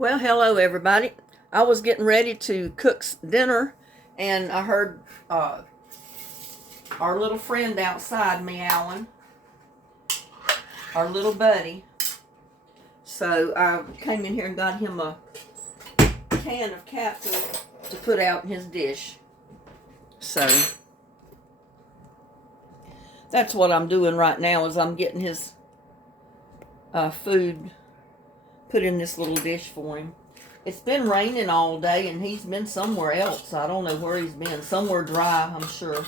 Well, hello everybody. I was getting ready to cook dinner, and I heard our little friend outside meowing, our little buddy. So I came in here and got him a can of cat food to put out in his dish. So that's what I'm doing right now, is I'm getting his food put in this little dish for him. It's been raining all day, and he's been somewhere else. I don't know where he's been. Somewhere dry, I'm sure.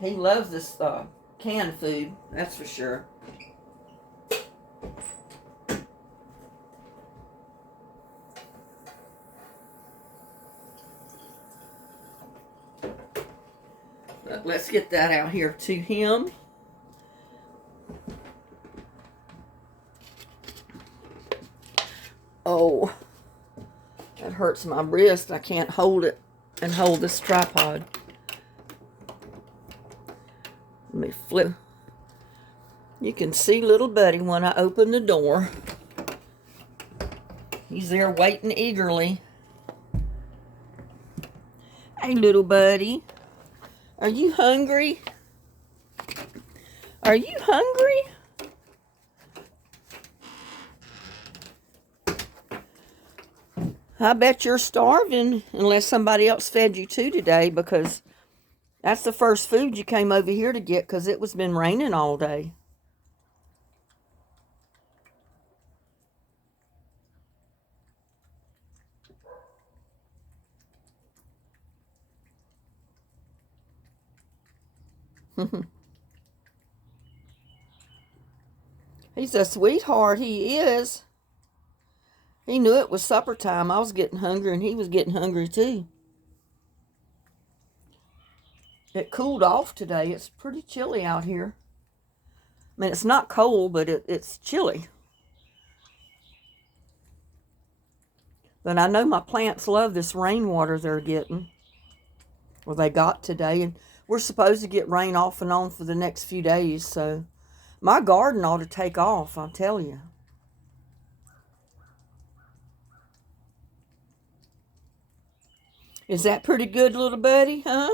He loves this canned food, that's for sure. Let's get that out here to him. Oh, that hurts my wrist. I can't hold it and hold this tripod. Let me flip. You can see little buddy when I open the door. He's there waiting eagerly. Hey, little buddy. Are you hungry? Are you hungry? I bet you're starving, unless somebody else fed you too today, because that's the first food you came over here to get, because it was been raining all day. He's a sweetheart, he is. He knew it was supper time. I was getting hungry, and he was getting hungry too. It cooled off today. It's pretty chilly out here. I mean, it's not cold, but it's chilly. But I know my plants love this rainwater they're getting. Well, they got today, and we're supposed to get rain off and on for the next few days, so my garden ought to take off, I'll tell you. Is that pretty good, little buddy, huh?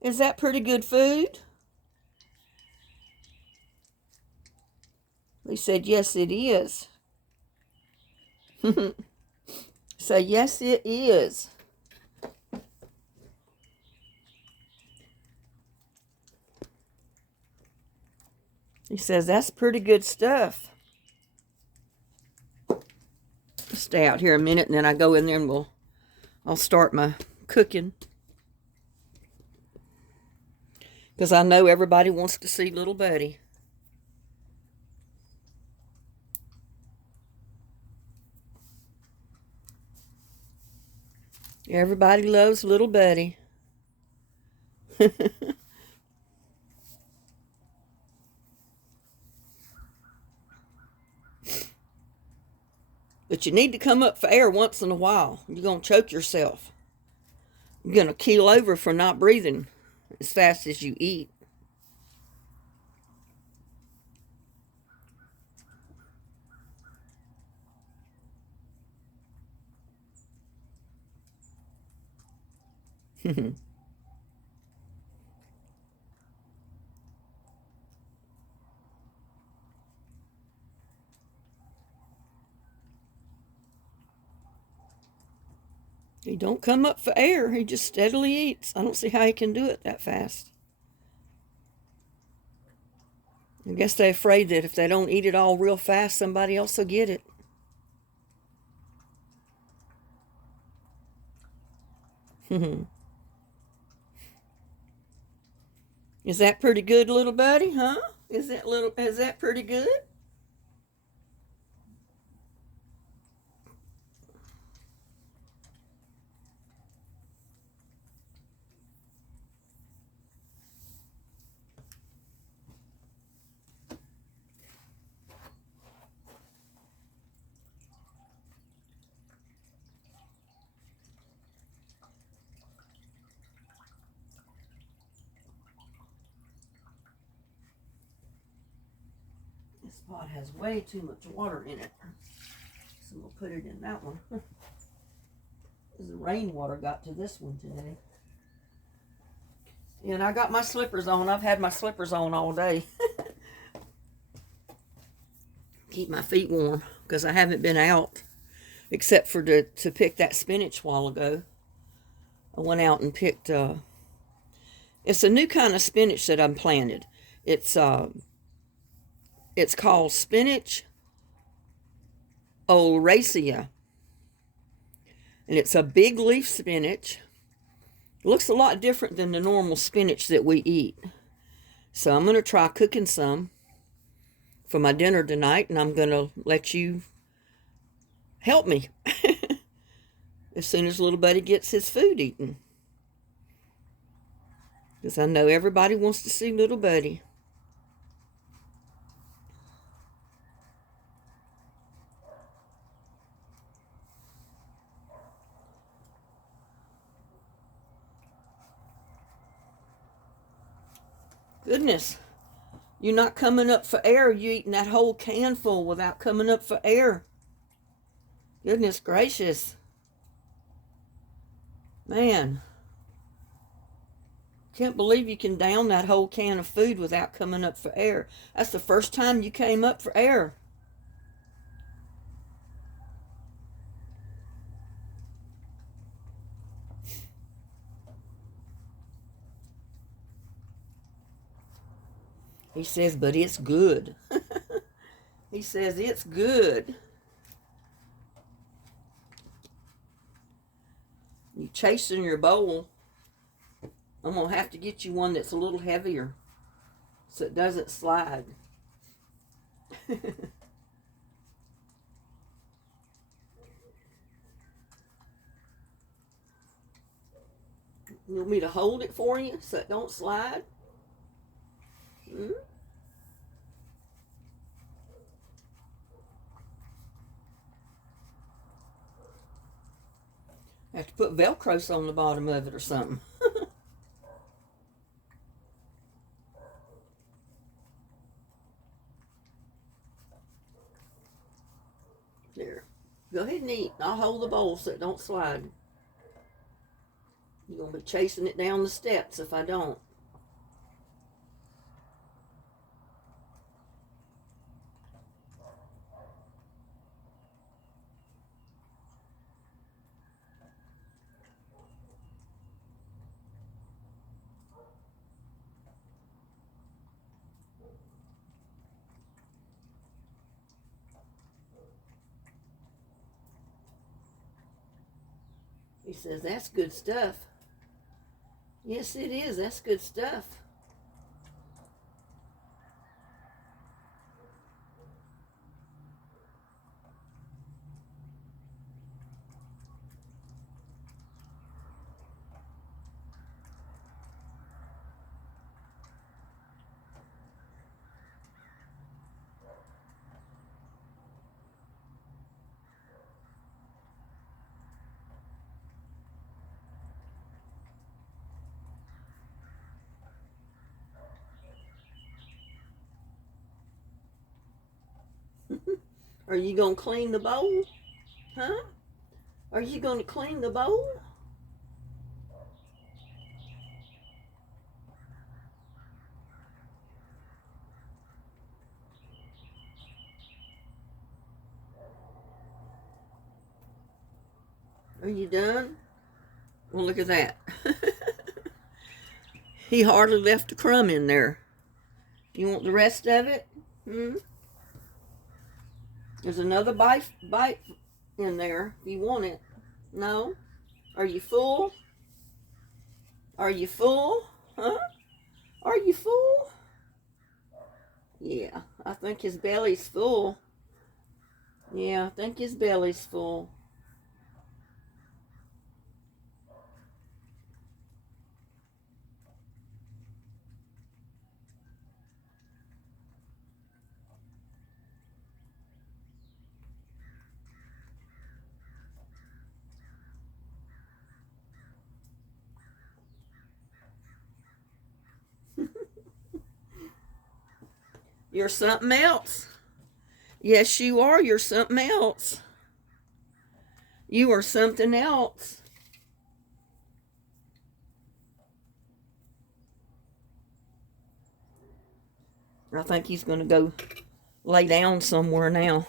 Is that pretty good food? He said, yes, it is. So, yes, it is. He says, that's pretty good stuff. I'll stay out here a minute, and then I go in there and I'll start my cooking. Because I know everybody wants to see little buddy. Everybody loves little buddy. But you need to come up for air once in a while. You're going to choke yourself. You're going to keel over for not breathing as fast as you eat. He don't come up for air. He just steadily eats. I don't see how he can do it that fast. I guess they're afraid that if they don't eat it all real fast, somebody else will get it. Is that pretty good, little buddy, huh? Is that pretty good? pot has way too much water in it. So we'll put it in that one. The rainwater got to this one today. And I got my slippers on. I've had my slippers on all day. Keep my feet warm because I haven't been out except for to pick that spinach a while ago. I went out and picked, it's a new kind of spinach that I'm planted. It's called Spinach Oleracea. And it's a big leaf spinach. It looks a lot different than the normal spinach that we eat. So I'm going to try cooking some for my dinner tonight, and I'm going to let you help me as soon as little buddy gets his food eaten. Because I know everybody wants to see little buddy. Goodness, you're not coming up for air. You eating that whole can full without coming up for air. Goodness gracious. Man. Can't believe you can down that whole can of food without coming up for air. That's the first time you came up for air. He says, but it's good. He says, it's good. You chasing your bowl. I'm going to have to get you one that's a little heavier so it doesn't slide. You want me to hold it for you so it don't slide? I have to put Velcro on the bottom of it or something. There. Go ahead and eat. I'll hold the bowl so it don't slide. You're going to be chasing it down the steps if I don't. He says, that's good stuff. Yes, it is. That's good stuff. Are you going to clean the bowl? Huh? Are you going to clean the bowl? Are you done? Well, look at that. He hardly left a crumb in there. You want the rest of it? There's another bite in there if you want it. No? Are you full? Are you full? Huh? Are you full? Yeah, I think his belly's full. Yeah, I think his belly's full. You're something else. Yes, you are. You're something else. You are something else. I think he's going to go lay down somewhere now.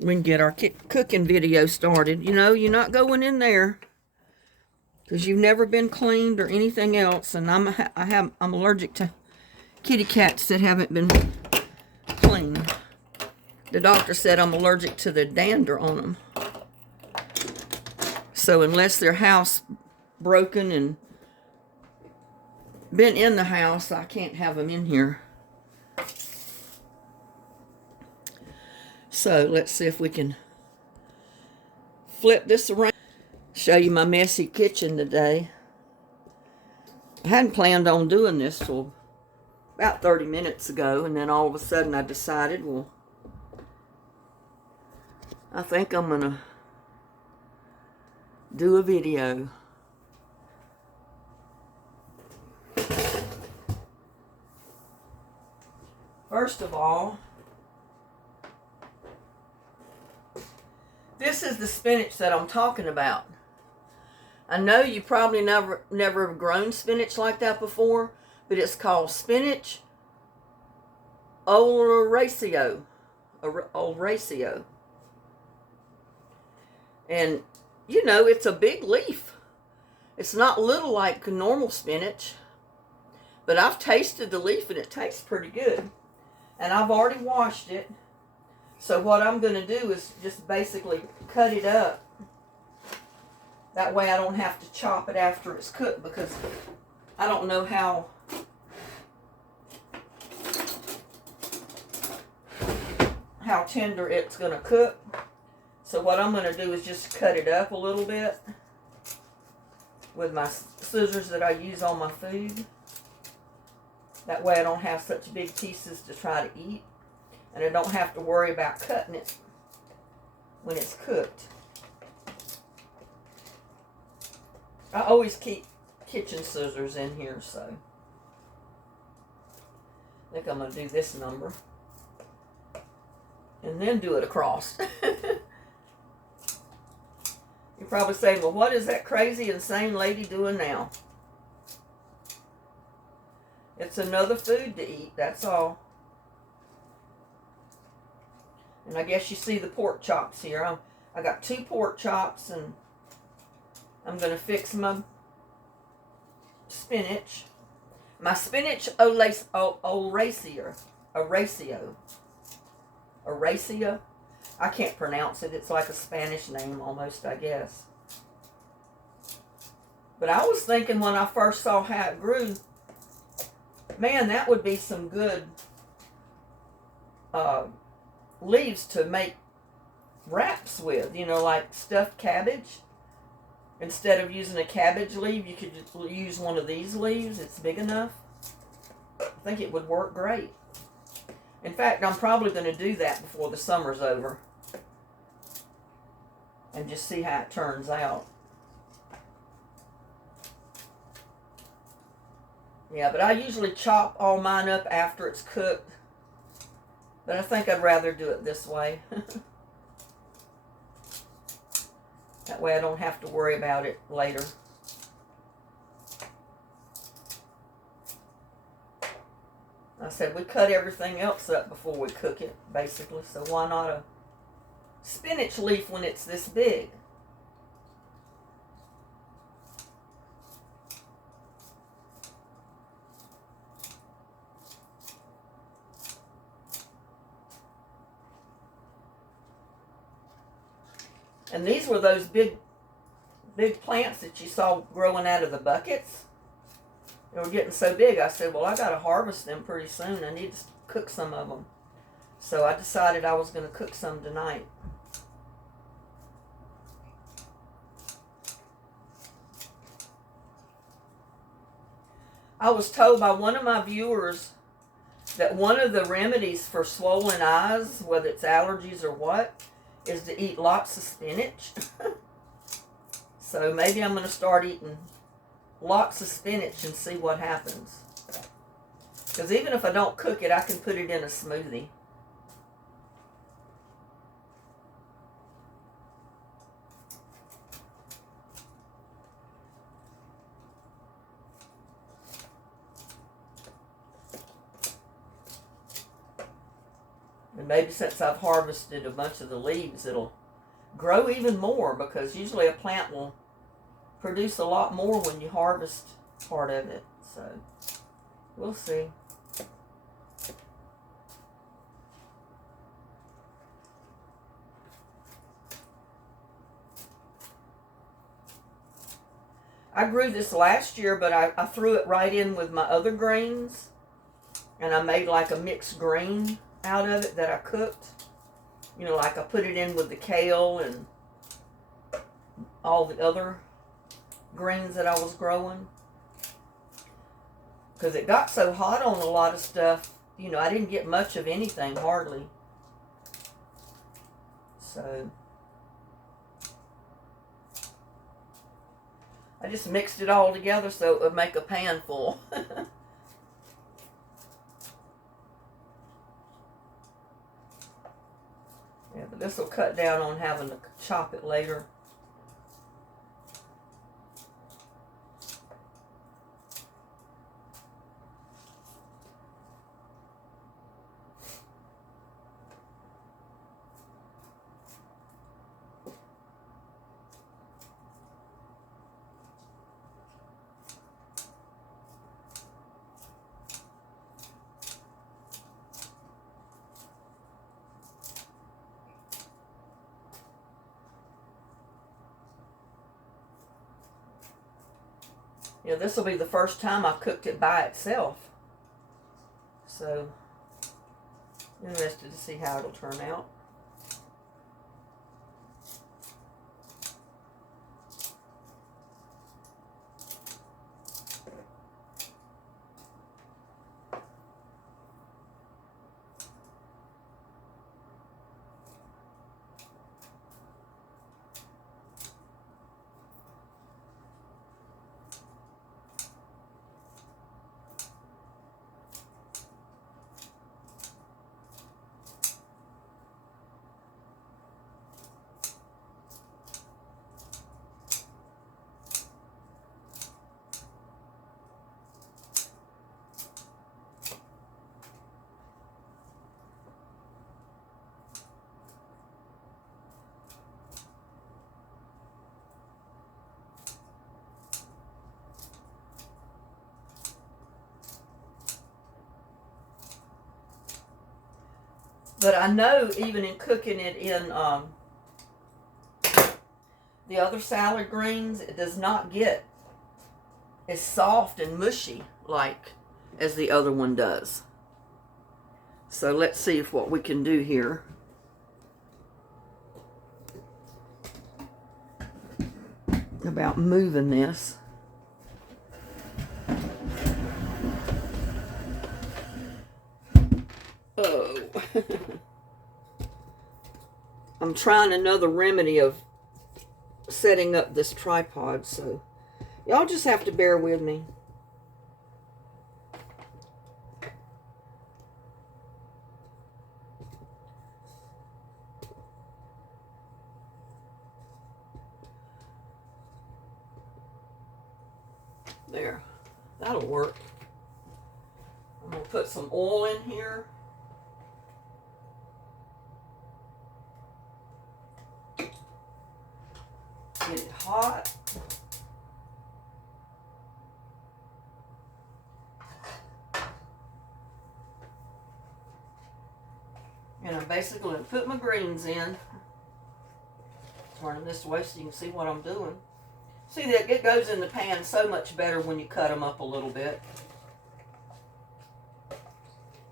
We can get our cooking video started. You know, you're not going in there because you've never been cleaned or anything else. And I'm allergic to kitty cats that haven't been cleaned. The doctor said I'm allergic to the dander on them. So unless their house broken and been in the house, I can't have them in here. So let's see if we can flip this around. Show you my messy kitchen today. I hadn't planned on doing this till about 30 minutes ago, and then all of a sudden I decided, well, I think I'm gonna do a video. First of all, this is the spinach that I'm talking about. I know you probably never have grown spinach like that before, but it's called Spinach Oleracea. Oleracea. And, you know, it's a big leaf. It's not little like normal spinach, but I've tasted the leaf and it tastes pretty good. And I've already washed it. So what I'm going to do is just basically cut it up. That way I don't have to chop it after it's cooked, because I don't know how tender it's going to cook. So what I'm going to do is just cut it up a little bit with my scissors that I use on my food. That way I don't have such big pieces to try to eat. And I don't have to worry about cutting it when it's cooked. I always keep kitchen scissors in here, so I think I'm going to do this number. And then do it across. You're probably saying, well, what is that crazy, insane lady doing now? It's another food to eat, that's all. And I guess you see the pork chops here. I got 2 pork chops, and I'm going to fix my spinach. My spinach Oleracea. I can't pronounce it. It's like a Spanish name almost, I guess. But I was thinking when I first saw how it grew, man, that would be some good leaves to make wraps with. You know, like stuffed cabbage. Instead of using a cabbage leaf, you could just use one of these leaves. It's big enough. I think it would work great. In fact, I'm probably going to do that before the summer's over. And just see how it turns out. Yeah, but I usually chop all mine up after it's cooked. But I think I'd rather do it this way. That way I don't have to worry about it later. I said we cut everything else up before we cook it, basically. So why not a spinach leaf when it's this big? And these were those big plants that you saw growing out of the buckets. They were getting so big, I said, well, I got to harvest them pretty soon. I need to cook some of them. So I decided I was going to cook some tonight. I was told by one of my viewers that one of the remedies for swollen eyes, whether it's allergies or what, is to eat lots of spinach. So maybe I'm going to start eating lots of spinach and see what happens. Because even if I don't cook it, I can put it in a smoothie. And maybe since I've harvested a bunch of the leaves, it'll grow even more, because usually a plant will produce a lot more when you harvest part of it. So we'll see. I grew this last year, but I threw it right in with my other greens, and I made like a mixed green out of it that I cooked. You know, like I put it in with the kale and all the other greens that I was growing. Because it got so hot on a lot of stuff, you know, I didn't get much of anything, hardly. So I just mixed it all together so it would make a pan full. Yeah, but this will cut down on having to chop it later. Yeah, this will be the first time I've cooked it by itself. So, interested to see how it'll turn out. But I know even in cooking it in the other salad greens, it does not get as soft and mushy like as the other one does. So let's see if what we can do here. About moving this. Oh. I'm trying another remedy of setting up this tripod, so y'all just have to bear with me. There, that'll work. I'm gonna put some oil in here. Get it hot. And I'm basically going to put my greens in. Turn them this way so you can see what I'm doing. See that it goes in the pan so much better when you cut them up a little bit.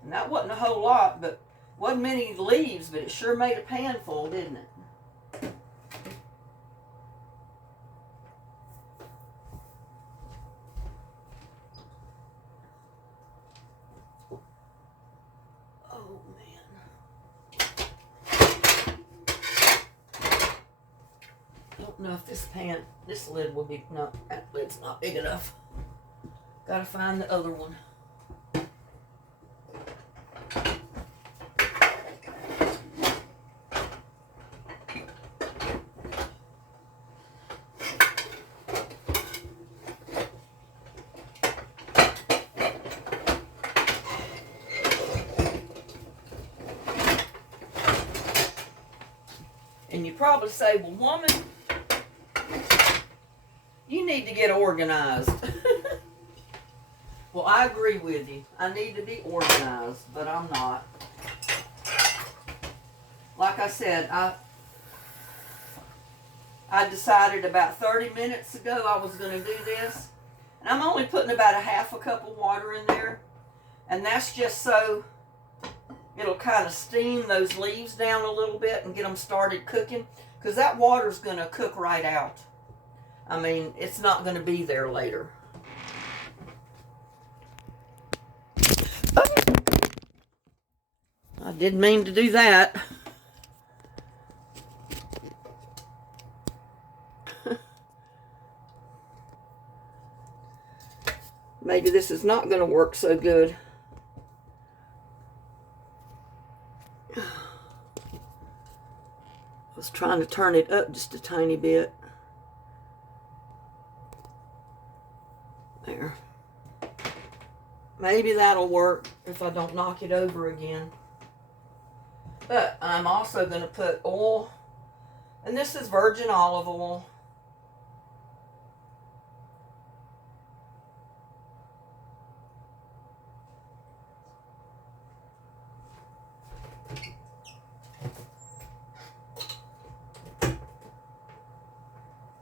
And that wasn't a whole lot, but wasn't many leaves, but it sure made a pan full, didn't it? Know if this lid will be, that lid's not big enough. Gotta find the other one. probably say, well, woman, you need to get organized. Well, I agree with you. I need to be organized, but I'm not. Like I said, I decided about 30 minutes ago I was going to do this. And I'm only putting about a half a cup of water in there. And that's just so it'll kind of steam those leaves down a little bit and get them started cooking. Because that water's going to cook right out. I mean, it's not going to be there later. I didn't mean to do that. Maybe this is not going to work so good. I was trying to turn it up just a tiny bit. There. Maybe that'll work if I don't knock it over again. But I'm also going to put oil, and this is virgin olive oil.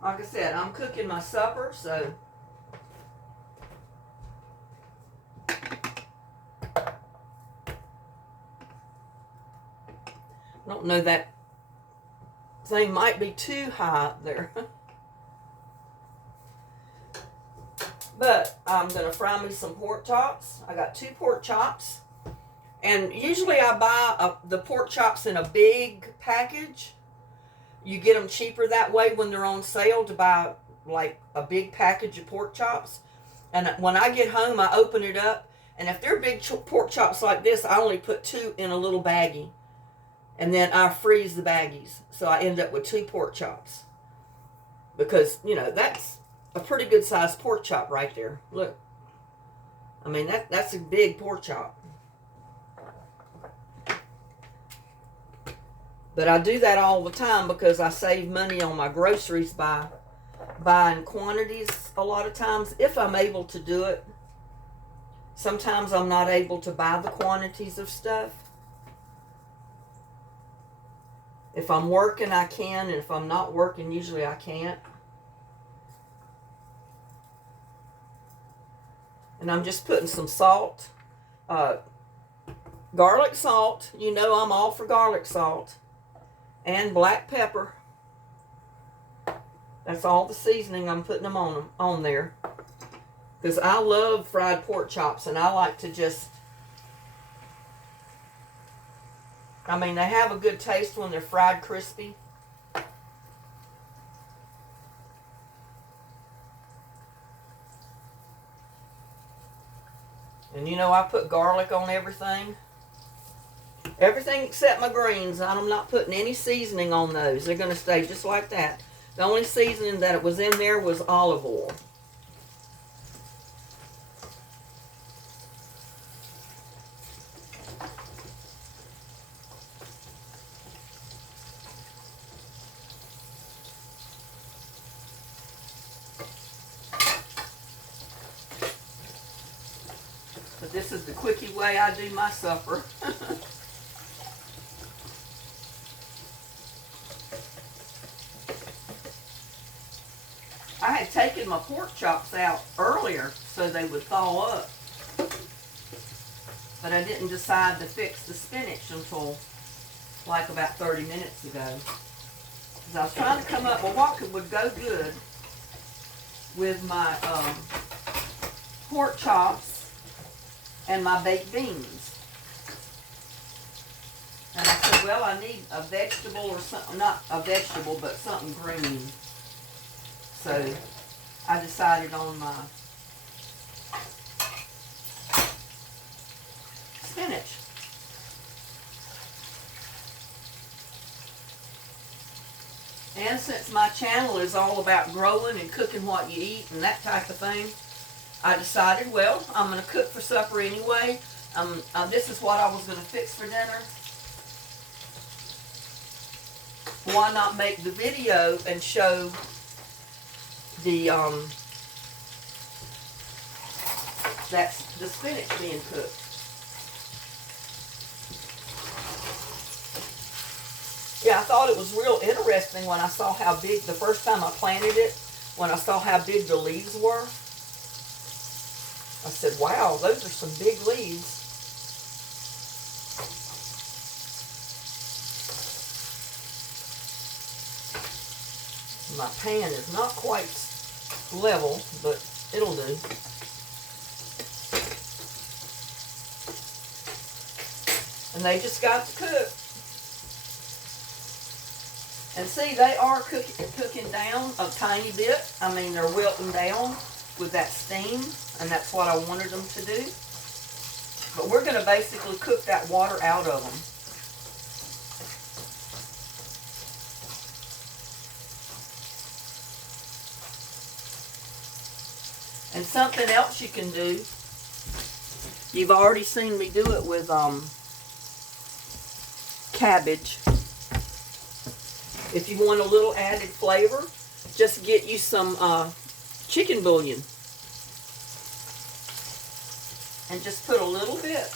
Like I said, I'm cooking my supper, so I don't know, that thing might be too high up there. But I'm going to fry me some pork chops. I got 2 pork chops. And usually I buy the pork chops in a big package. You get them cheaper that way when they're on sale, to buy like a big package of pork chops. And when I get home, I open it up. And if they're big pork chops like this, I only put 2 in a little baggie. And then I freeze the baggies. So I end up with 2 pork chops. Because, you know, that's a pretty good sized pork chop right there. Look. I mean, that's a big pork chop. But I do that all the time because I save money on my groceries by buying quantities a lot of times, if I'm able to do it. Sometimes I'm not able to buy the quantities of stuff. If I'm working, I can, and if I'm not working, usually I can't. And I'm just putting some salt, garlic salt. You know I'm all for garlic salt. And black pepper. That's all the seasoning I'm putting them on there. Because I love fried pork chops, and I like to just, I mean, they have a good taste when they're fried crispy. And you know, I put garlic on everything. Everything except my greens. I'm not putting any seasoning on those. They're going to stay just like that. The only seasoning that was in there was olive oil. But this is the quickie way I do my supper. I had taken my pork chops out earlier so they would thaw up. But I didn't decide to fix the spinach until like about 30 minutes ago. Because I was trying to come up with what would go good with my pork chops and my baked beans. And I said, well, I need a vegetable or something, not a vegetable, but something green. So I decided on my spinach. And since my channel is all about growing and cooking what you eat and that type of thing, I decided, well, I'm going to cook for supper anyway. This is what I was going to fix for dinner. why not make the video and show the that's the spinach being cooked. Yeah, I thought it was real interesting when I saw how big, the first time I planted it, when I saw how big the leaves were. I said, wow, those are some big leaves. My pan is not quite level, but it'll do. And they just got to cook. And see, they are cooking down a tiny bit. I mean, they're wilting down with that steam, and that's what I wanted them to do. But we're going to basically cook that water out of them. And something else you can do, you've already seen me do it with cabbage. If you want a little added flavor, just get you some chicken bouillon. And just put a little bit.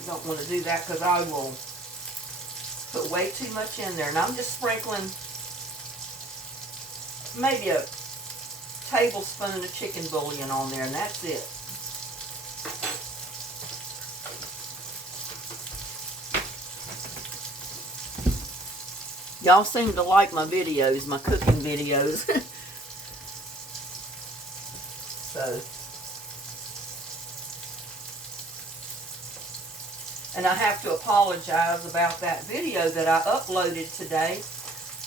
I don't want to do that because I will put way too much in there. And I'm just sprinkling maybe a tablespoon of chicken bouillon on there, and that's it. Y'all seem to like my videos, my cooking videos. So, and I have to apologize about that video that I uploaded today.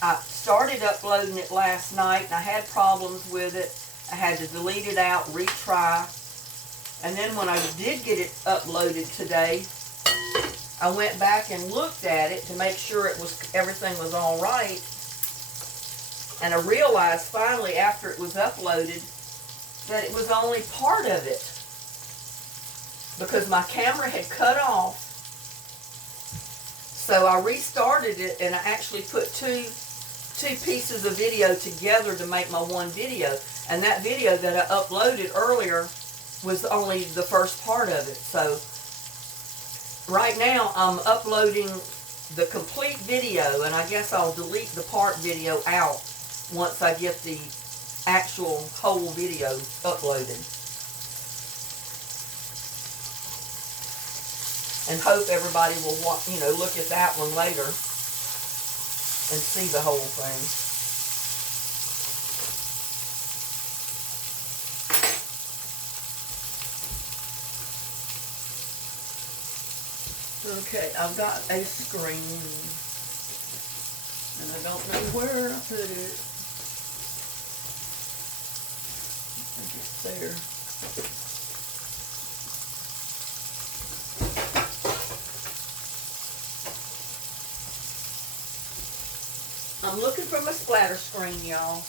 I started uploading it last night and I had problems with it. I had to delete it out, retry. And then when I did get it uploaded today, I went back and looked at it to make sure everything was all right. And I realized finally after it was uploaded that it was only part of it, because my camera had cut off. So I restarted it and I actually put two pieces of video together to make my one video. And that video that I uploaded earlier was only the first part of it. So right now I'm uploading the complete video, and I guess I'll delete the part video out once I get the actual whole video uploaded. And hope everybody will look at that one later and see the whole thing. Okay, I've got a screen, and I don't know where I put it. I think it's there. I'm looking for my splatter screen, y'all.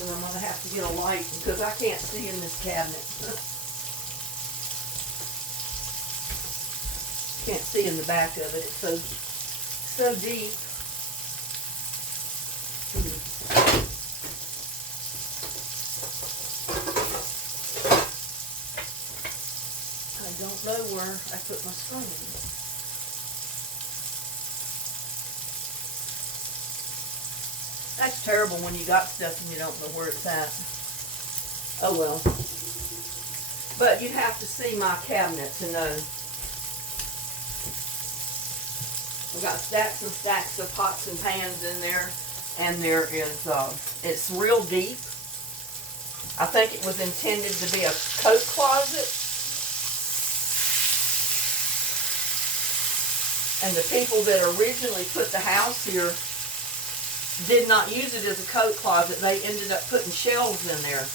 And I'm going to have to get a light because I can't see in this cabinet. Can't see in the back of it. It's so deep. I don't know where I put my screen. That's terrible when you got stuff and you don't know where it's at. Oh well. But you have to see my cabinet to know. We've got stacks and stacks of pots and pans in there. And there is, it's real deep. I think it was intended to be a coat closet. And the people that originally put the house here did not use it as a coat closet. They ended up putting shelves in there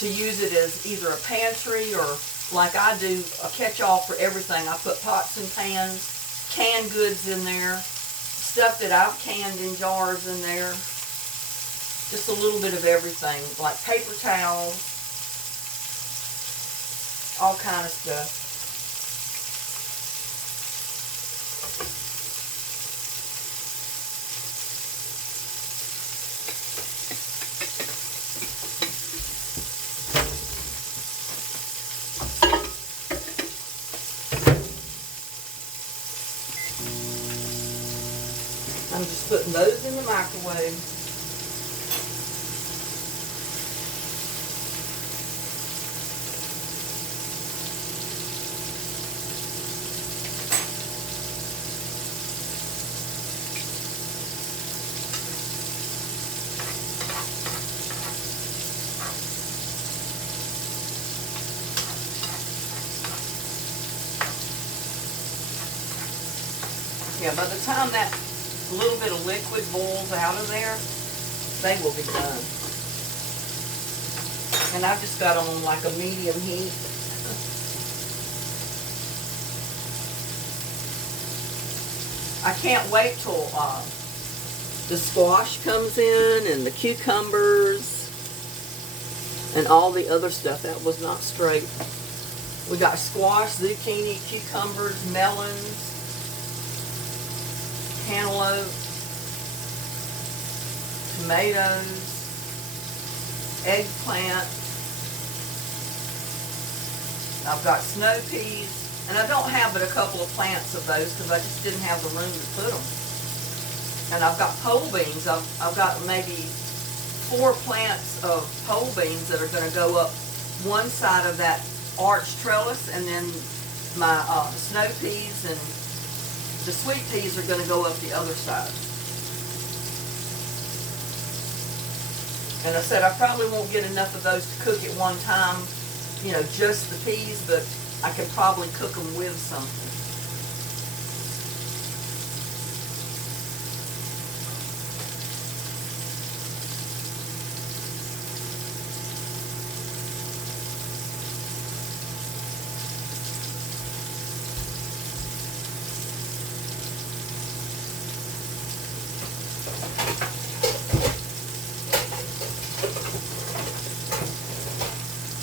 to use it as either a pantry or, like I do, a catch-all for everything. I put pots and pans, canned goods in there, stuff that I've canned in jars in there. Just a little bit of everything, like paper towels. all kind of stuff. I'm just putting those in the microwave. Yeah, by the time that little bit of liquid boils out of there, they will be done. And I've just got them on like a medium heat. I can't wait till the squash comes in and the cucumbers and all the other stuff. That was not straight. We got squash, zucchini, cucumbers, melons, cantaloupe, tomatoes, eggplant. I've got snow peas, and I don't have but a couple of plants of those because I just didn't have the room to put them. And I've got pole beans. I've got maybe 4 plants of pole beans that are going to go up one side of that arch trellis, and then my snow peas and the sweet peas are going to go up the other side. And I said I probably won't get enough of those to cook at one time, you know, just the peas, but I can probably cook them with something.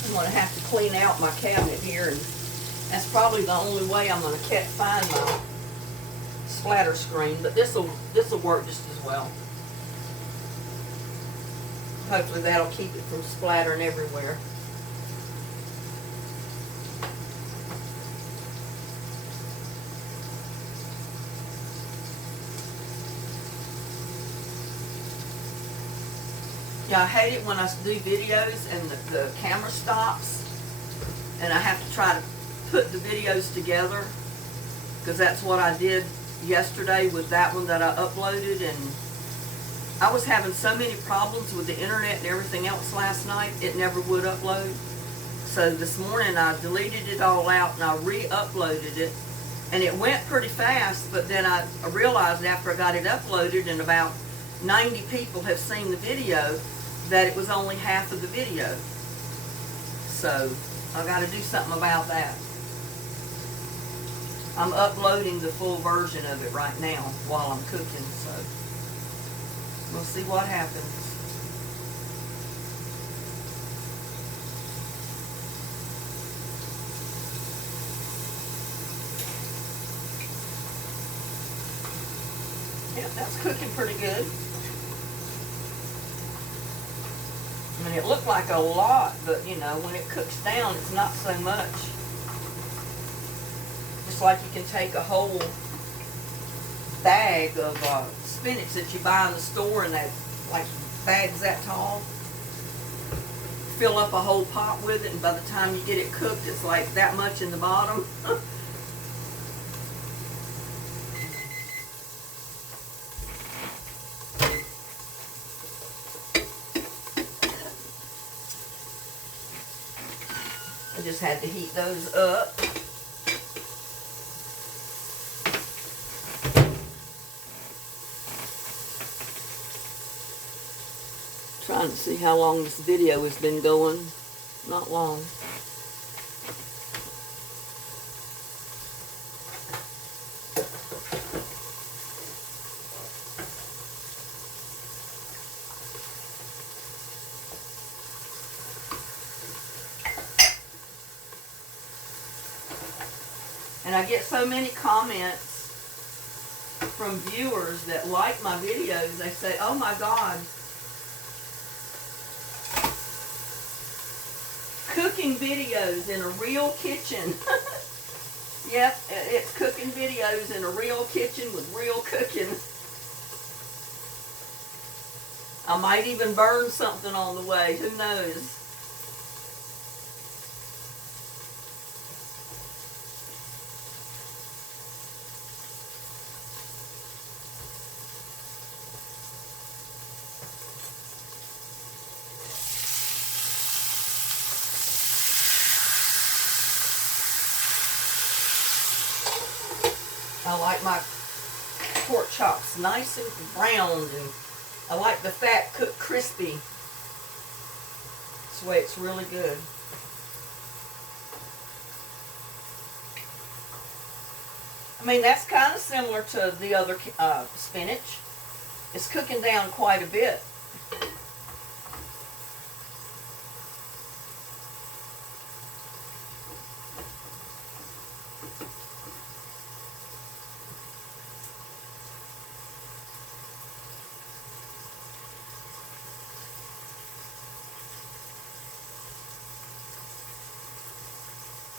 I'm going to have to clean out my cabinet here, and that's probably the only way I'm going to find my splatter screen, but this will work just as well. Hopefully that'll keep it from splattering everywhere. Yeah, I hate it when I do videos and the camera stops and I have to try to put the videos together, because that's what I did yesterday with that one that I uploaded, and I was having so many problems with the internet and everything else last night, it never would upload. So this morning I deleted it all out and I re-uploaded it, and it went pretty fast, but then I realized after I got it uploaded and about 90 people have seen the video that it was only half of the video. So I got to do something about that. I'm uploading the full version of it right now while I'm cooking, so we'll see what happens. Yeah, that's cooking pretty good. I mean, it looked like a lot, but you know, when it cooks down, it's not so much. Just like you can take a whole bag of spinach that you buy in the store, and that like bags that tall. Fill up a whole pot with it, and by the time you get it cooked, it's like that much in the bottom. I just had to heat those up. Trying to see how long this video has been going. Not long. And I get so many comments from viewers that like my videos. They say, oh my God, cooking videos in a real kitchen. Yep, it's cooking videos in a real kitchen with real cooking. I might even burn something on the way, who knows? I like my pork chops nice and browned, and I like the fat cooked crispy. This way it's really good. I mean, that's kind of similar to the other spinach. It's cooking down quite a bit.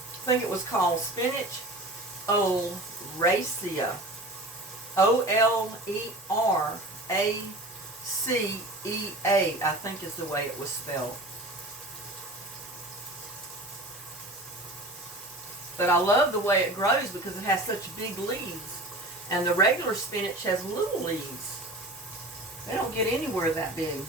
I think it was called Spinach Oleracea. Oleracea, I think is the way it was spelled. But I love the way it grows because it has such big leaves. And the regular spinach has little leaves. They don't get anywhere that big.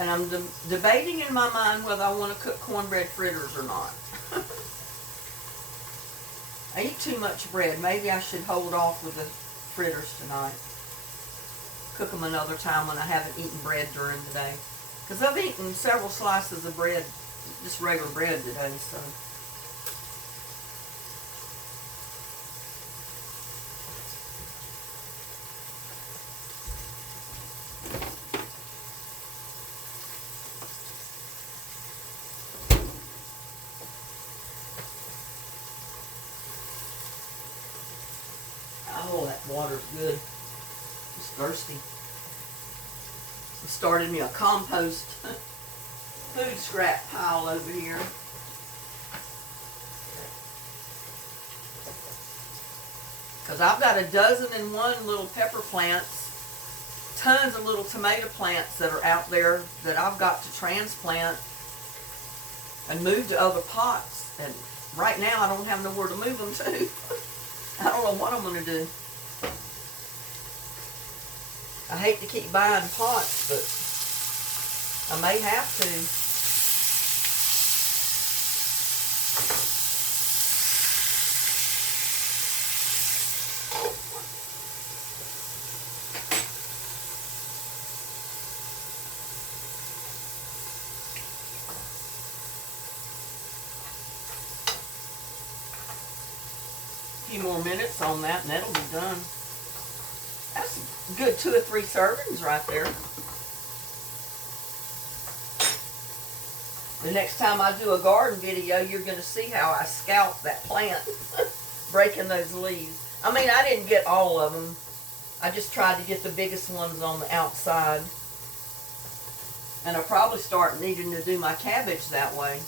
And I'm debating in my mind whether I want to cook cornbread fritters or not. I eat too much bread. Maybe I should hold off with the fritters tonight. Cook them another time when I haven't eaten bread during the day. Because I've eaten several slices of bread, just regular bread today, so. Oh, that water's good. Just thirsty. I started me a compost food scrap pile over here. Because I've got 101 little pepper plants, tons of little tomato plants that are out there that I've got to transplant and move to other pots. And right now I don't have nowhere to move them to. I don't know what I'm going to do. I hate to keep buying pots, but I may have to. A few more minutes on that and that'll be done. That's a good 2 or 3 servings right there. The next time I do a garden video, you're going to see how I scalp that plant, breaking those leaves. I mean, I didn't get all of them. I just tried to get the biggest ones on the outside. And I'll probably start needing to do my cabbage that way.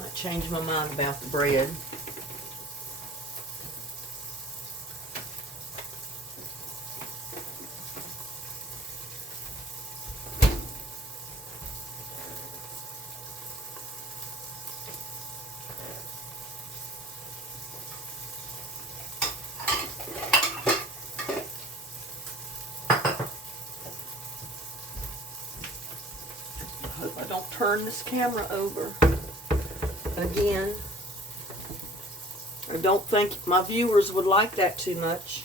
Might change my mind about the bread. turn this camera over again. I don't think my viewers would like that too much.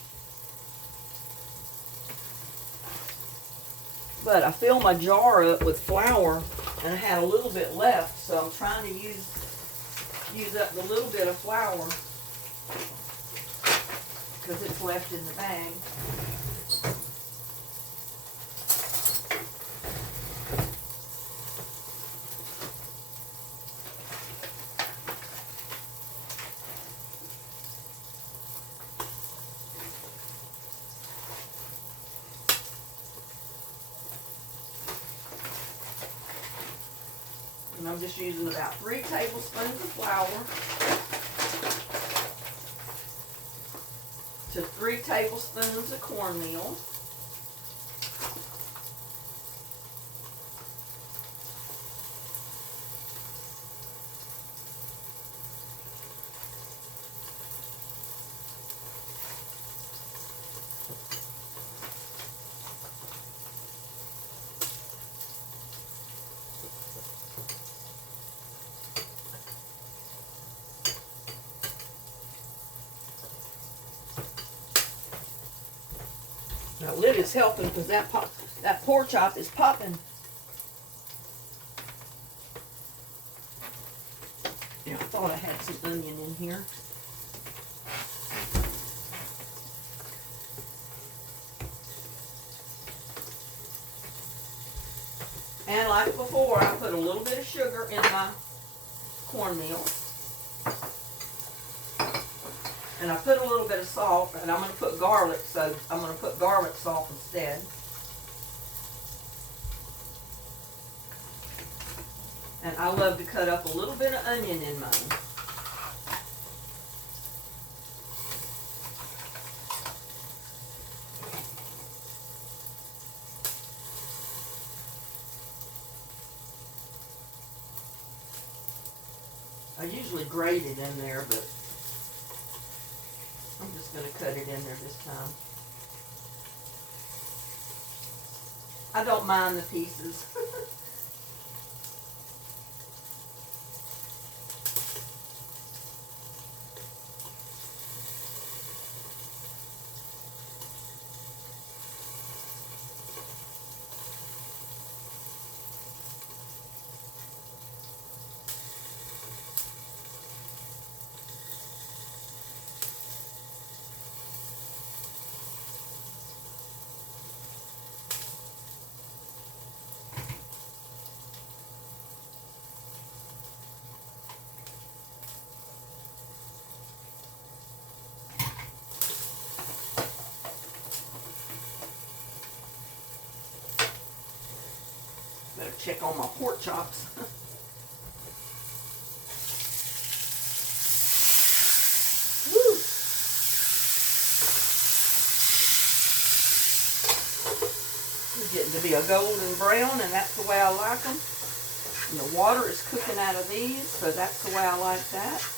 But I filled my jar up with flour and I had a little bit left, so I'm trying to use up the little bit of flour because it's left in the bag. And I'm just using about 3 tablespoons of flour to 3 tablespoons of cornmeal. That lid is helping because that pork chop is popping. Yeah, I thought I had some onion in here. And like before, I put a little bit of sugar in my cornmeal. And I put a little bit of salt, and I'm going to put garlic, so I'm going to put garlic salt instead. And I love to cut up a little bit of onion in mine. I usually grate it in there, but I'm just going to cut it in there this time. I don't mind the pieces. Better check on my pork chops. Woo! They're getting to be a golden brown, and that's the way I like them. And the water is cooking out of these, so that's the way I like that.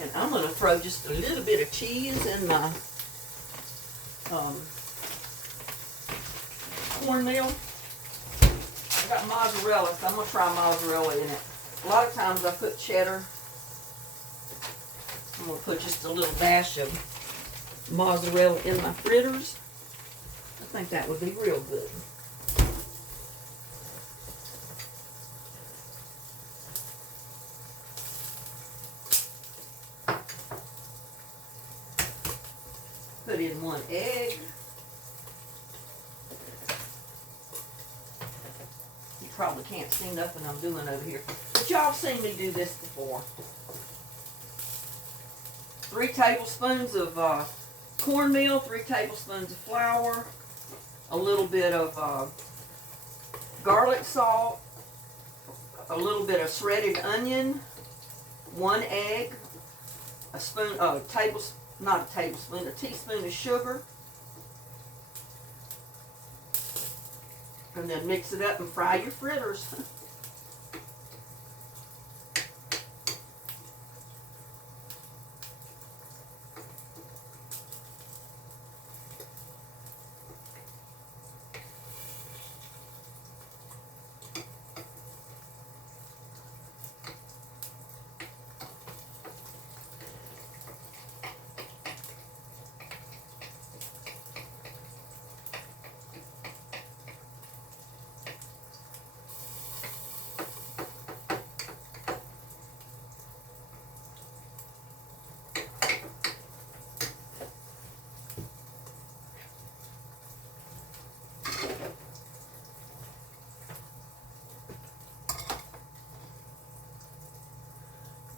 And I'm going to throw just a little bit of cheese in my cornmeal. I got mozzarella, so I'm going to try mozzarella in it. A lot of times I put cheddar. I'm going to put just a little dash of mozzarella in my fritters. I think that would be real good. Put in 1 egg. You probably can't see nothing I'm doing over here, but y'all have seen me do this before. 3 tablespoons of cornmeal, 3 tablespoons of flour, a little bit of garlic salt, a little bit of shredded onion, 1 egg, a spoon, not a tablespoon, a teaspoon of sugar, And then mix it up and fry your fritters.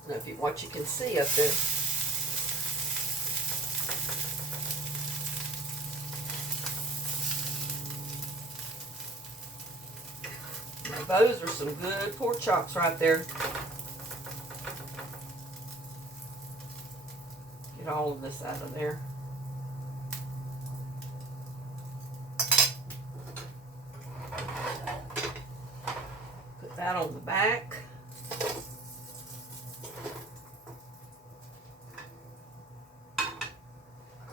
Now, if you what you can see up there. Now, those are some good pork chops right there. Get all of this out of there. Put that on the back.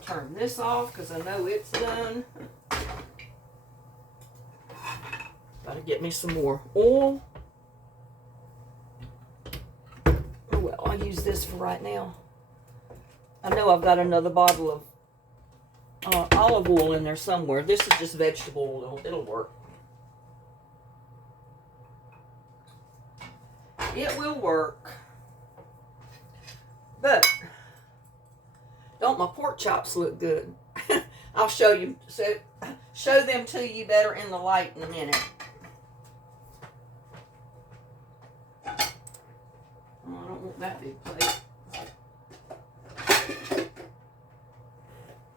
Turn this off because I know it's done. Gotta get me some more oil. Oh, well, I'll use this for right now. I know I've got another bottle of olive oil in there somewhere. This is just vegetable oil. It'll work. It will work. But don't my pork chops look good? I'll show you. Show them to you better in the light in a minute. Oh, I don't want that big plate.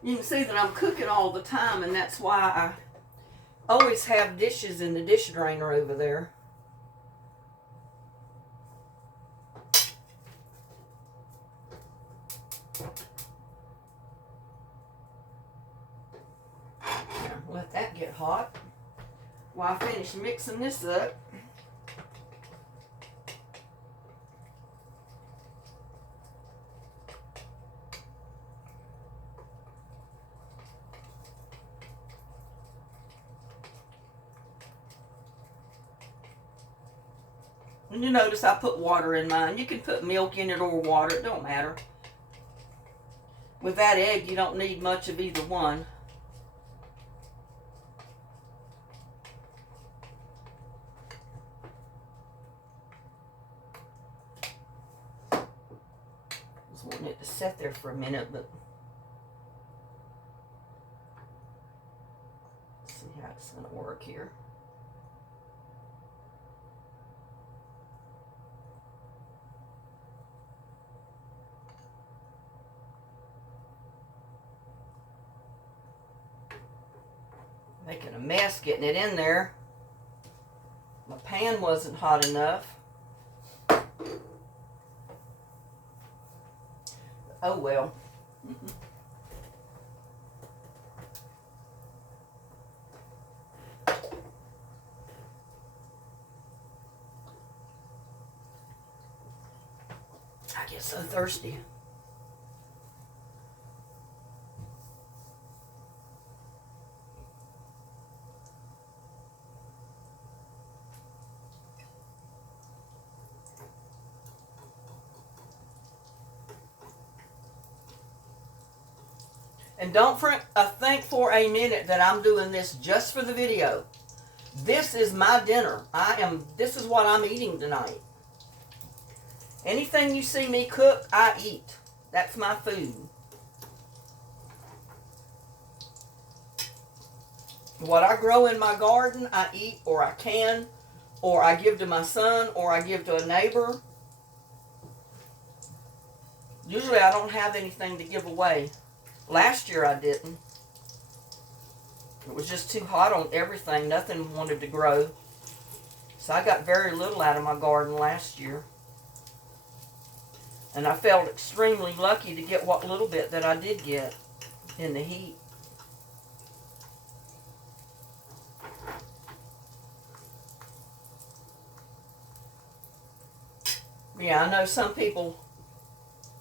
You can see that I'm cooking all the time, and that's why I always have dishes in the dish drainer over there. Let that get hot while I finish mixing this up. And you notice I put water in mine. You can put milk in it or water, it don't matter. With that egg, you don't need much of either one. Just wanting it to sit there for a minute, but let's see how it's going to work here. Making a mess getting it in there. My pan wasn't hot enough. Oh well. I get so thirsty. And don't think for a minute that I'm doing this just for the video. This is my dinner. This is what I'm eating tonight. Anything you see me cook, I eat. That's my food. What I grow in my garden, I eat, or I can, or I give to my son, or I give to a neighbor. Usually I don't have anything to give away. Last year I didn't. It was just too hot on everything. Nothing wanted to grow. So I got very little out of my garden last year. And I felt extremely lucky to get what little bit that I did get in the heat. Yeah, I know some people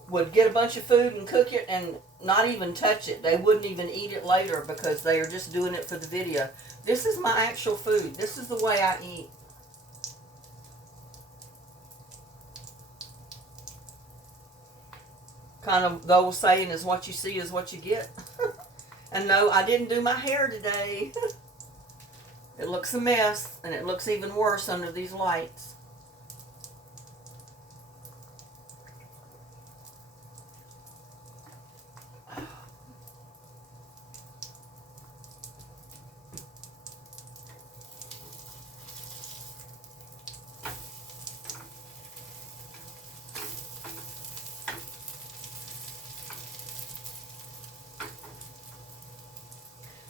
would get a bunch of food and cook it and not even touch it. They wouldn't even eat it later because they are just doing it for the video. This is my actual food. This is the way I eat. Kind of the old saying is what you see is what you get. And no, I didn't do my hair today. It looks a mess, and it looks even worse under these lights.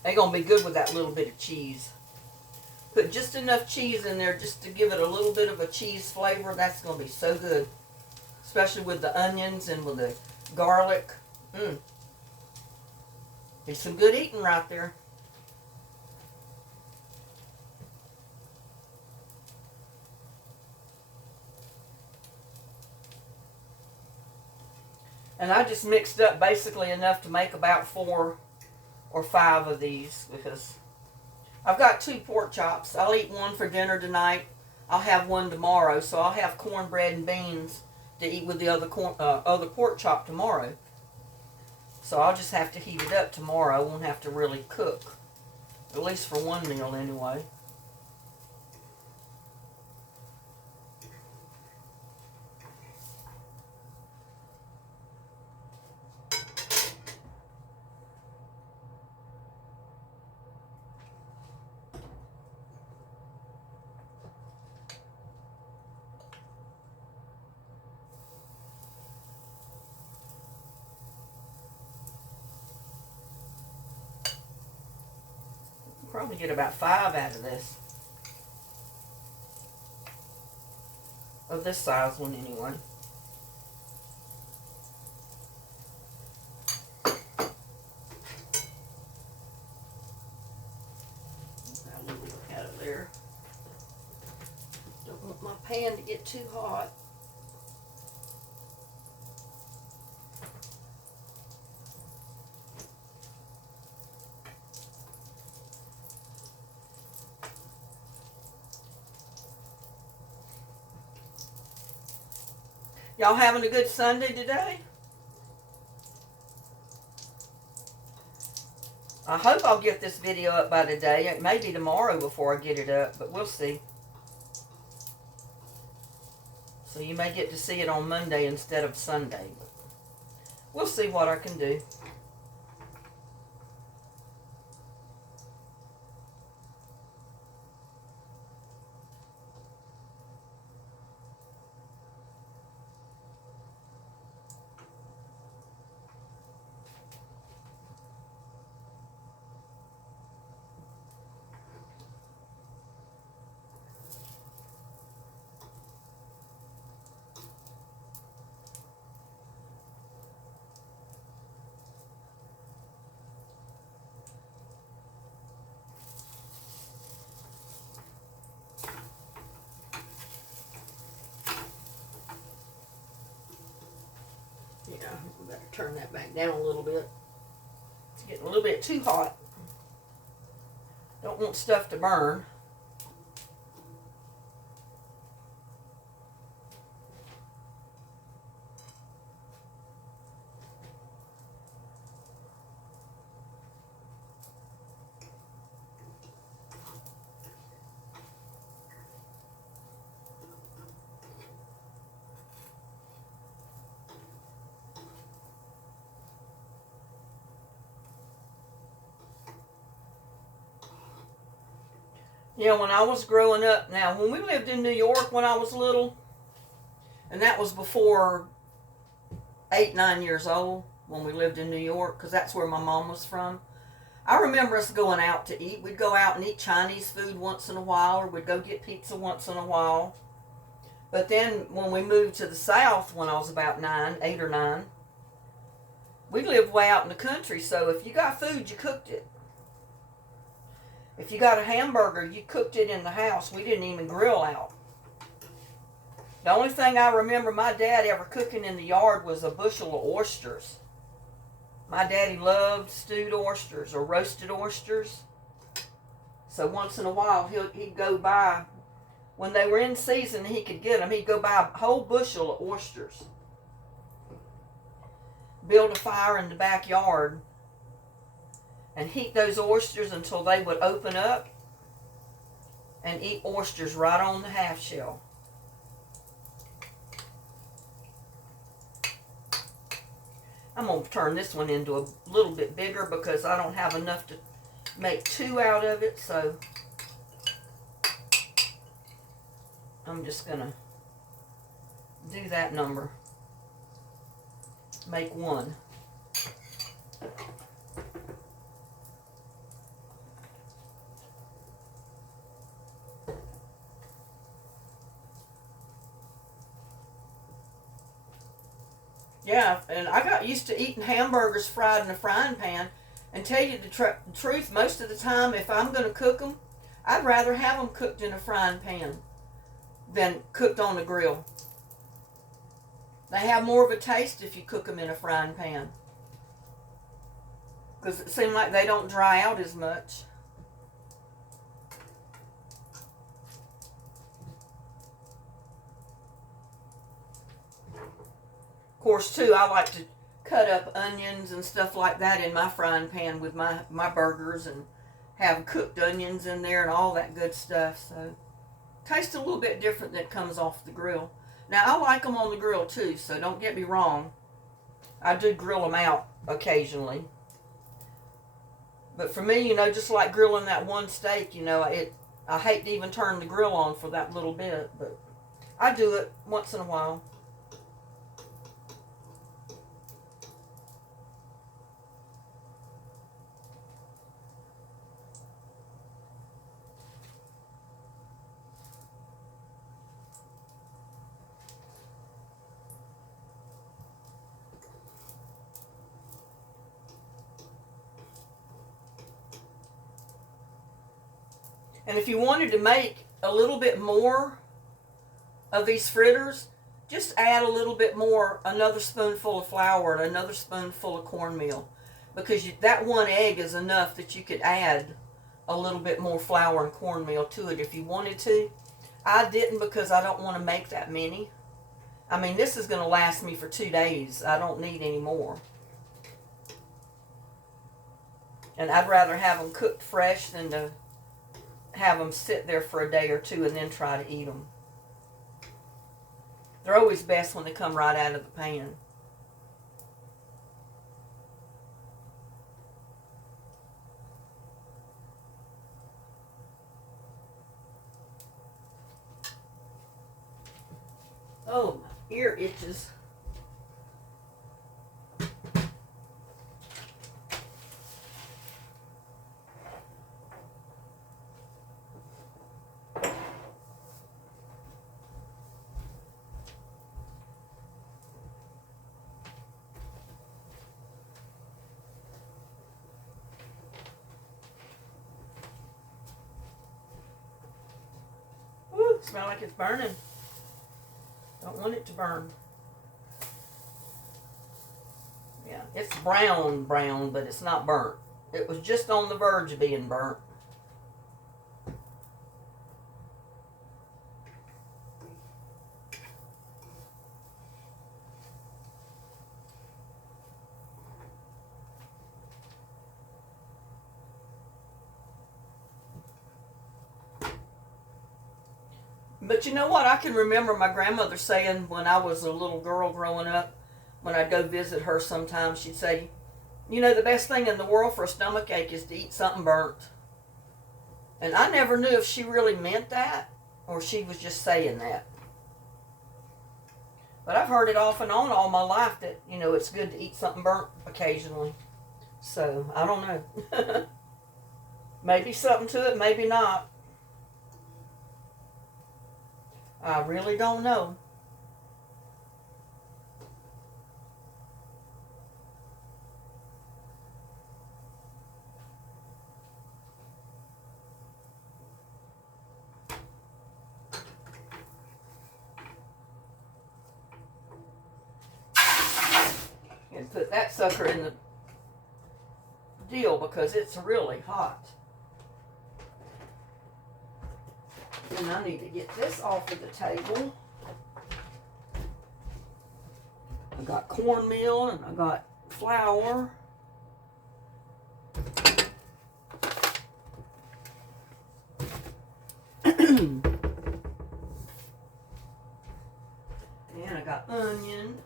They're going to be good with that little bit of cheese. Put just enough cheese in there just to give it a little bit of a cheese flavor. That's going to be so good. Especially with the onions and with the garlic. It's some good eating right there. And I just mixed up basically enough to make about 4 or 5 of these because I've got 2 pork chops. I'll eat one for dinner tonight. I'll have one tomorrow, so I'll have cornbread and beans to eat with the other pork chop tomorrow. So I'll just have to heat it up tomorrow. I won't have to really cook, at least for one meal anyway. Probably get about 5 out of this. Of this size one anyway. Got a little bit out of there. Don't want my pan to get too hot. Y'all having a good Sunday today? I hope I'll get this video up by today. It may be tomorrow before I get it up, but we'll see. So you may get to see it on Monday instead of Sunday. But we'll see what I can do. Yeah, we better turn that back down a little bit. It's getting a little bit too hot. Don't want stuff to burn. Yeah, when I was growing up, now when we lived in New York when I was little, and that was before 8, 9 years old when we lived in New York, because that's where my mom was from. I remember us going out to eat. We'd go out and eat Chinese food once in a while, or we'd go get pizza once in a while. But then when we moved to the South when I was about 9, 8 or 9, we lived way out in the country, so if you got food, you cooked it. If you got a hamburger, you cooked it in the house. We didn't even grill out. The only thing I remember my dad ever cooking in the yard was a bushel of oysters. My daddy loved stewed oysters or roasted oysters. So once in a while, he'd go buy, when they were in season, he could get them. He'd go buy a whole bushel of oysters. Build a fire in the backyard and heat those oysters until they would open up and eat oysters right on the half shell. I'm going to turn this one into a little bit bigger because I don't have enough to make two out of it, so I'm just going to do that number. Make one. Yeah, and I got used to eating hamburgers fried in a frying pan. And tell you the truth, most of the time, if I'm going to cook them, I'd rather have them cooked in a frying pan than cooked on a grill. They have more of a taste if you cook them in a frying pan, because it seems like they don't dry out as much. Of course, too, I like to cut up onions and stuff like that in my frying pan with my burgers, and have cooked onions in there and all that good stuff. So it tastes a little bit different than it comes off the grill. Now, I like them on the grill too, so don't get me wrong. I do grill them out occasionally. But for me, just like grilling that one steak, I hate to even turn the grill on for that little bit, but I do it once in a while. And if you wanted to make a little bit more of these fritters, just add a little bit more, another spoonful of flour and another spoonful of cornmeal, because that one egg is enough that you could add a little bit more flour and cornmeal to it if you wanted to. I didn't, because I don't want to make that many. I mean, this is going to last me for 2 days. I don't need any more. And I'd rather have them cooked fresh than to have them sit there for a day or two and then try to eat them. They're always best when they come right out of the pan. Oh, my ear itches. Ooh, smell like it's burning. Don't want it to burn. Yeah, it's brown, but it's not burnt. It was just on the verge of being burnt. But you know what? I can remember my grandmother saying when I was a little girl growing up, when I'd go visit her sometimes, she'd say, the best thing in the world for a stomach ache is to eat something burnt. And I never knew if she really meant that or she was just saying that. But I've heard it off and on all my life that, it's good to eat something burnt occasionally. So, I don't know. Maybe something to it, maybe not. I really don't know. put that sucker in the deal because it's really hot. And I need to get this off of the table. I got cornmeal and I got flour. And I got onion.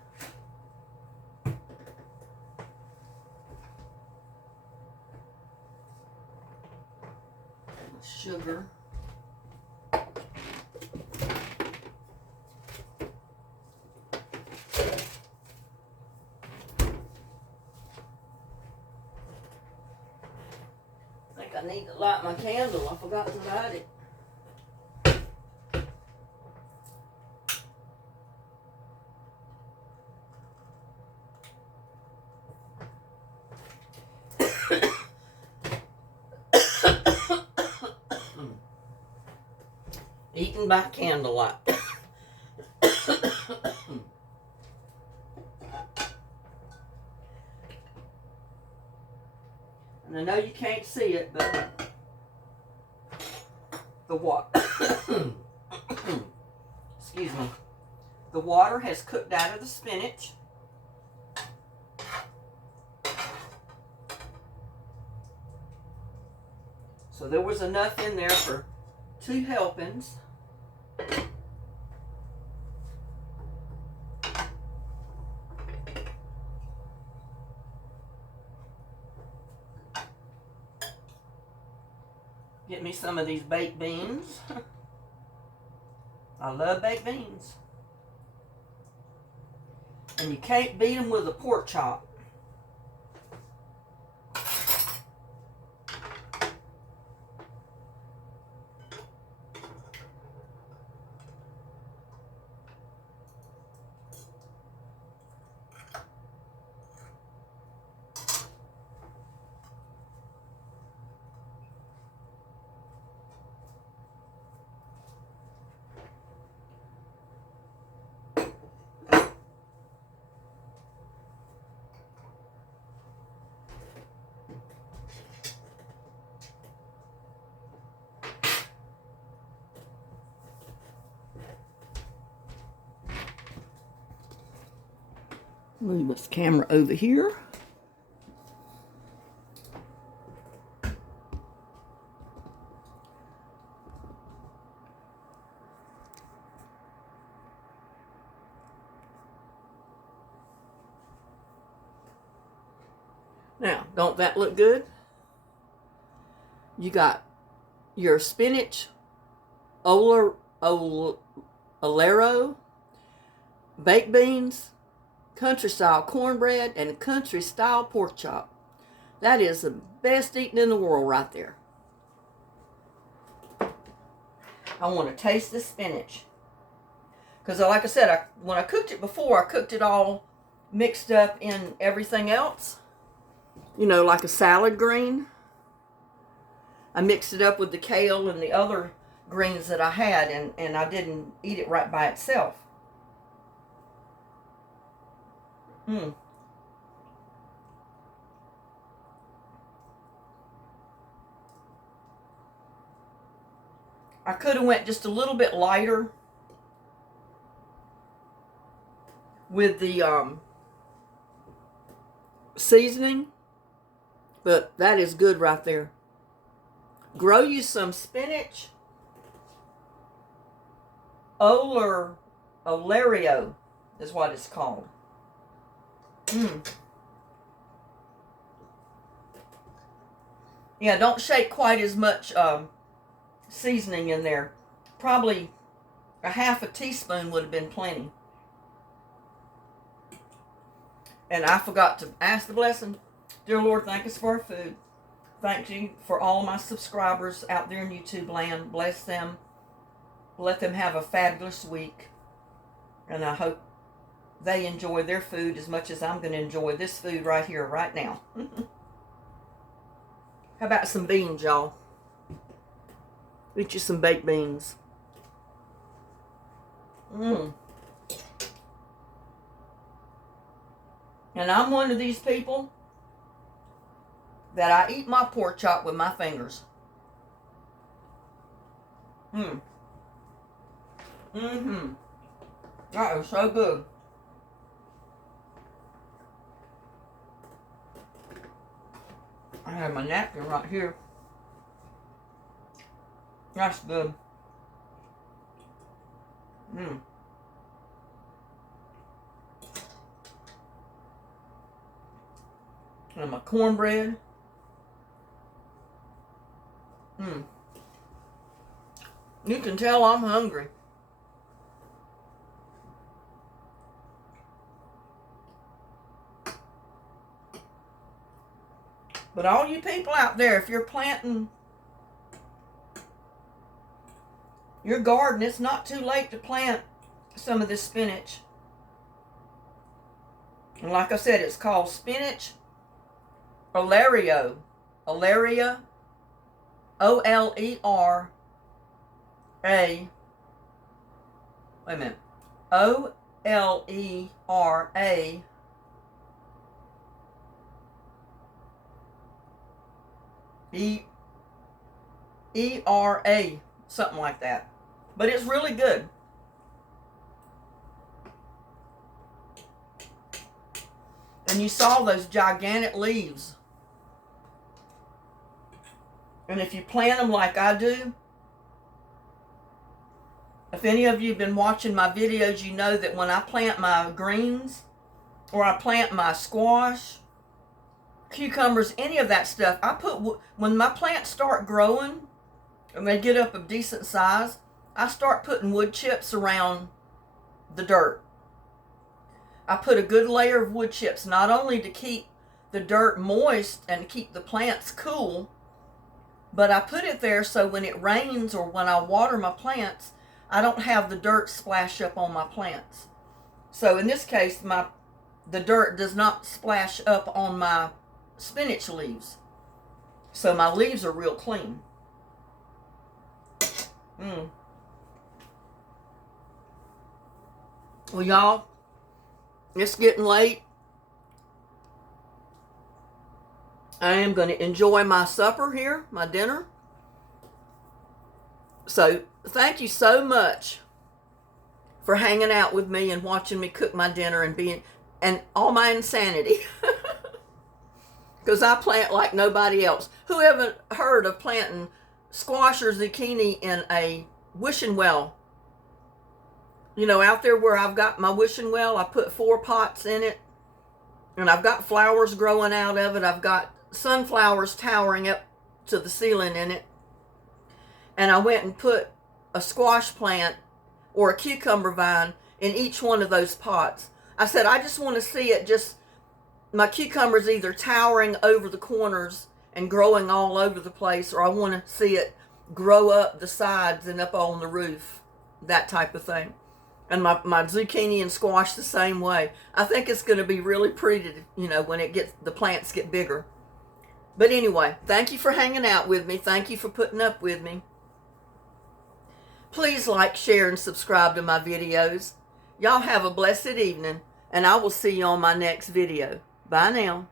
Sugar. I think I need to light my candle. I forgot to light it. Eating by candlelight. And I know you can't see it, but the water, excuse me, the water has cooked out of the spinach. So there was enough in there for 2 helpings. Get me some of these baked beans. I love baked beans. And you can't beat them with a pork chop. Move this camera over here. Now, don't that look good? You got your spinach, Oleracea, baked beans, country-style cornbread, and country-style pork chop. That is the best eating in the world right there. I want to taste this spinach. Because like I said, when I cooked it before, I cooked it all mixed up in everything else. You know, like a salad green. I mixed it up with the kale and the other greens that I had, and I didn't eat it right by itself. I could have went just a little bit lighter with the seasoning, but that is good right there. Grow you some spinach. Oleracea is what it's called. Yeah, don't shake quite as much seasoning in there. Probably a half a teaspoon would have been plenty. And I forgot to ask the blessing. Dear Lord, thank us for our food. Thank you for all my subscribers out there in YouTube land. Bless them. Let them have a fabulous week. And I hope they enjoy their food as much as I'm going to enjoy this food right here, right now. How about some beans, y'all? Eat you some baked beans. And And I'm one of these people that I eat my pork chop with my fingers. That is so good. I have my napkin right here. That's good. And my cornbread. You can tell I'm hungry. But all you people out there, if you're planting your garden, it's not too late to plant some of this spinach. And like I said, it's called spinach Oleracea. Oleracea. O-L-E-R-A. Wait a minute. O-L-E-R-A. E-R-A. Something like that. But it's really good. And you saw those gigantic leaves. And if you plant them like I do, if any of you have been watching my videos, you know that when I plant my greens, or I plant my squash, cucumbers, any of that stuff, I put, when my plants start growing, and they get up a decent size, I start putting wood chips around the dirt. I put a good layer of wood chips, not only to keep the dirt moist and to keep the plants cool, but I put it there so when it rains or when I water my plants, I don't have the dirt splash up on my plants. So in this case, the dirt does not splash up on my spinach leaves. So my leaves are real clean. Well, y'all, it's getting late. I am going to enjoy my supper here, my dinner. So, thank you so much for hanging out with me and watching me cook my dinner and all my insanity. Because I plant like nobody else. Who haven't heard of planting squash or zucchini in a wishing well? You know, out there where I've got my wishing well, I put 4 pots in it. And I've got flowers growing out of it. I've got sunflowers towering up to the ceiling in it. And I went and put a squash plant or a cucumber vine in each one of those pots. I said, I just want to see it my cucumbers either towering over the corners and growing all over the place, or I want to see it grow up the sides and up on the roof, that type of thing. And my zucchini and squash the same way. I think it's going to be really pretty, you know, when the plants get bigger. But anyway, thank you for hanging out with me. Thank you for putting up with me. Please like, share, and subscribe to my videos. Y'all have a blessed evening, and I will see you on my next video. Bye now.